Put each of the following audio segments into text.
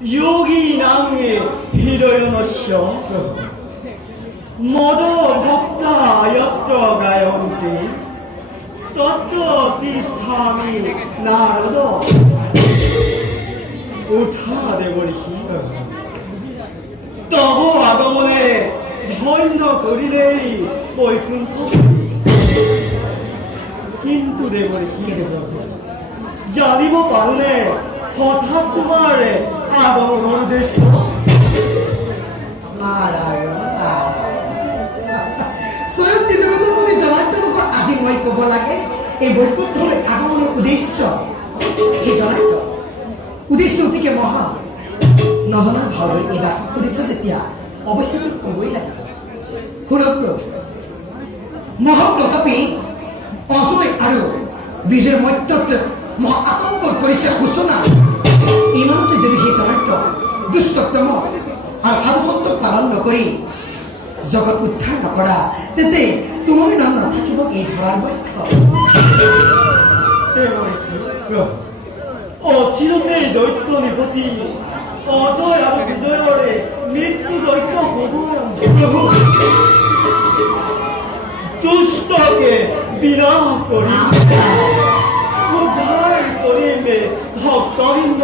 여기 남의 히로요노쇼 모두 복다 여쭤가요운데 또또 비스함이 나로도 우타되버리시 또보 아동원에 헌너 거리레이 보이kun토 힌두되버리시 자리보 바운에 허타쿠마레 아동원을 됐어 알아요. 소용띠들도 보니 저한테도 그 아직 뭐 있고 뭐라게 이 뭘부터 아동을 우대있어 이 저한테 우대있어 어떻게 뭐하 너서는 바로 이가 우대있어 됐디야 어버시를 보고 있다 그렇고 뭐하고 tapi 어서의 아루 비제 멋졌듯 뭐 아동걸 거리시야 구소나 이놈도 저리 이 저한테 두스덕더모 আর আদৌ পালন নকৰি জগত উদ্ধাৰ নকৰা তেন্তে তোমাৰ নাম নাথাকিব এই ধৰাৰ বক্ষ অচিৰতে দৈত্য নিপতি অজয় আৰু বিজয়ৰে মৃত্যু দৈত্য হব প্ৰভু দুষ্টকে বিনাশ কৰি উদ্ধাৰ কৰিমে ভক্তবৃন্দ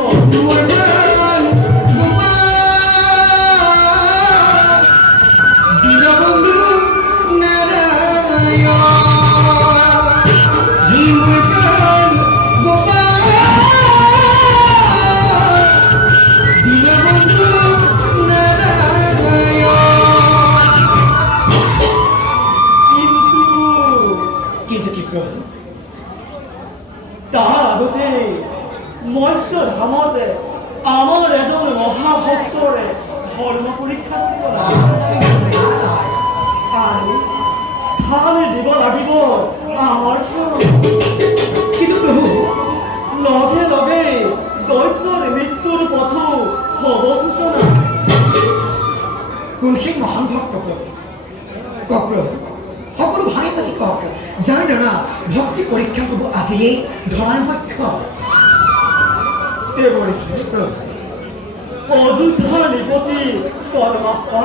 তাৰ আগতে মস্ত ধামতে আমাৰ এজন মহাভক্তৰে ধৰ্ম পৰীক্ষা কৰা আৰু স্থান দিব লাগিব আমাৰ কিন্তু প্ৰভু লগে লগে দৈত্যৰ মৃত্যুৰ পথো হব সূচনা কোন সেই মহান ভক্ত কক সকলো ভাঙি পাতি কক যাৰ দ্বাৰা ভক্তি পৰীক্ষা কৰিব আজিয়েই ধৰাৰ বক্ষ অযোধ্যাৰ নিপতি পৰমাত্মা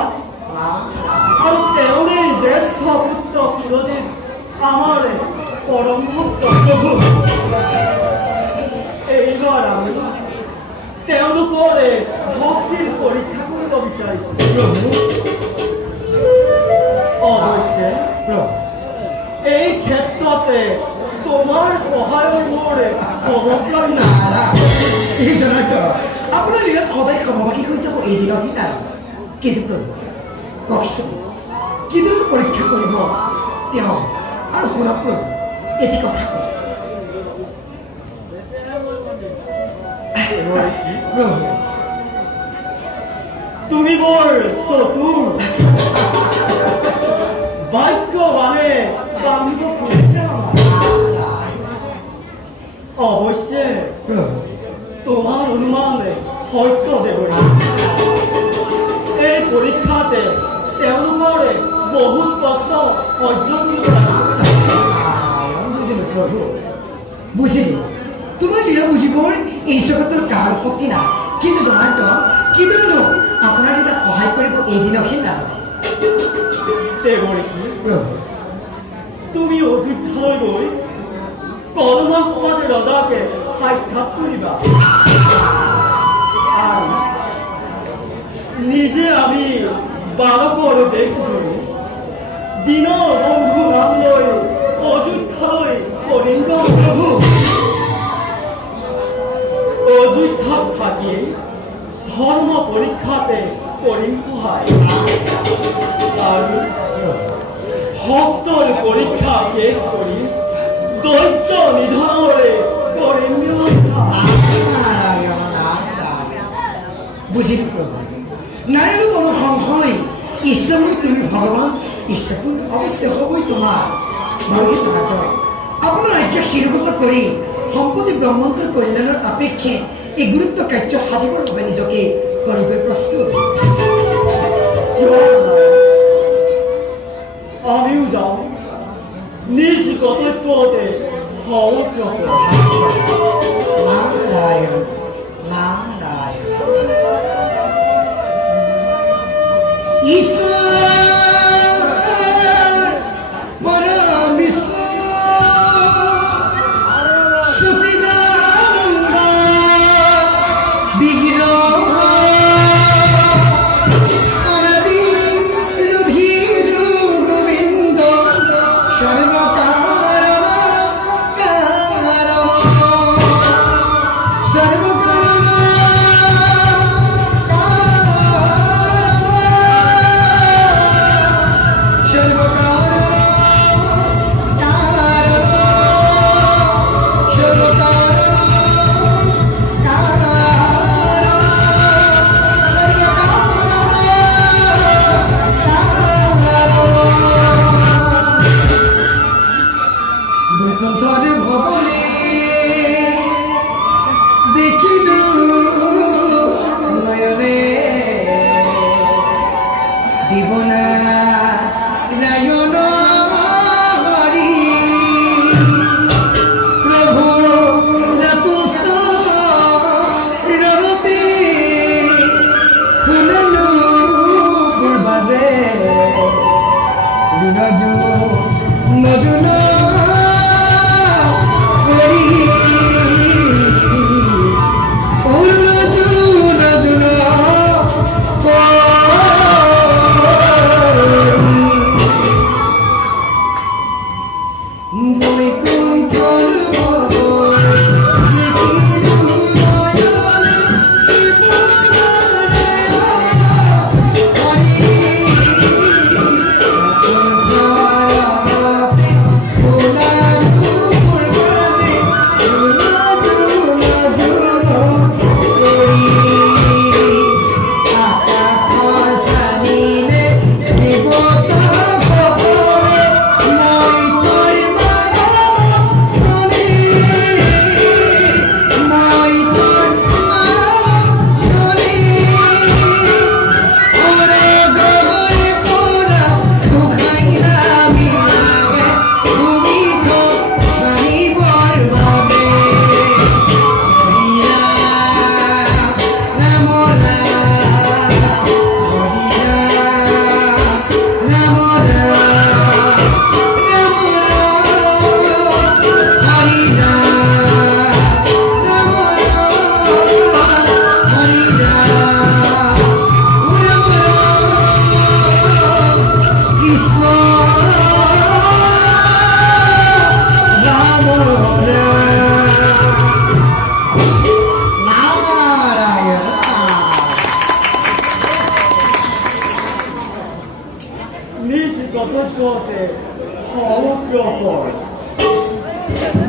আৰু তেওঁৰে জ্যেষ্ঠ পুত্ৰ সুৰজিত আমাৰ পৰম ভক্ত প্ৰভু এইবাৰ আমি তেওঁলোকৰে ভক্তিৰ পৰীক্ষা কৰিব বিচাৰিছোঁ অৱশ্যে এই ক্ষেত্ৰতে তোমাৰ সহায়ৰ মোৰে অৱকাৰী এই জনাত আপোনাৰ ইয়াত সদায় সমবাসী হৈ যাব এই দিনৰ কিনা কিন্তু কষ্ট কিদৰে পৰীক্ষা কৰিব তেওঁ আৰু শুনক এটি কথা তুমি বৰ চতুৰ বাক্যবানে বান্ধিব খুজিছে অৱশ্যে তোমাৰ অনুমানে সত্য দেৱৰী এই পৰীক্ষাতে তেওঁলোকৰে বহুত কষ্ট সহ্য কৰিব বুজিলো তোমাৰ দিয়া বুজিবৰ এই জগতৰ কাৰ শক্তি নাই কিন্তু জনাত কিদৰেনো আপোনাৰ এটা সহায় কৰিব এইদিনক সিদিনা তুমি অযোধ্যালৈ গৈ কৰ্মা সমাজে ৰজাকে সাক্ষাৎ কৰিবা আৰু নিজে আমি বালকৰ দেশ ধৰি দিনৰ বন্ধু নাম লৈ অযোধ্যালৈ কৰিম প্ৰভু অযোধ্যাত থাকিয়েই ধৰ্ম পৰীক্ষাতে কৰিম সহায় আৰু ভক্তৰ পৰীক্ষা শেষ কৰি দৈত্য নিধনৰে কৰিম ব্যৱস্থা বুজিলো প্ৰভু নাইনো কোনো সংশয় ঈশ্বৰ তুমি ভগৱান ঈশ্বৰ অৱশ্যে হ'বই তোমাৰ মই আপোনাৰ আজ্ঞা শিৰোগত কৰি সম্পত্তি ব্ৰহ্মন্তৰ কল্যাণৰ আপেক্ষে এই গুৰুত্ব কাৰ্য সাধিবৰ বাবে নিজকে কৰিবলৈ প্ৰস্তুত আমিও যাওঁ নিজ কৰ্তব্যতে নাৰায়ণ নাৰায়ণ 你是个不错的好哥哥。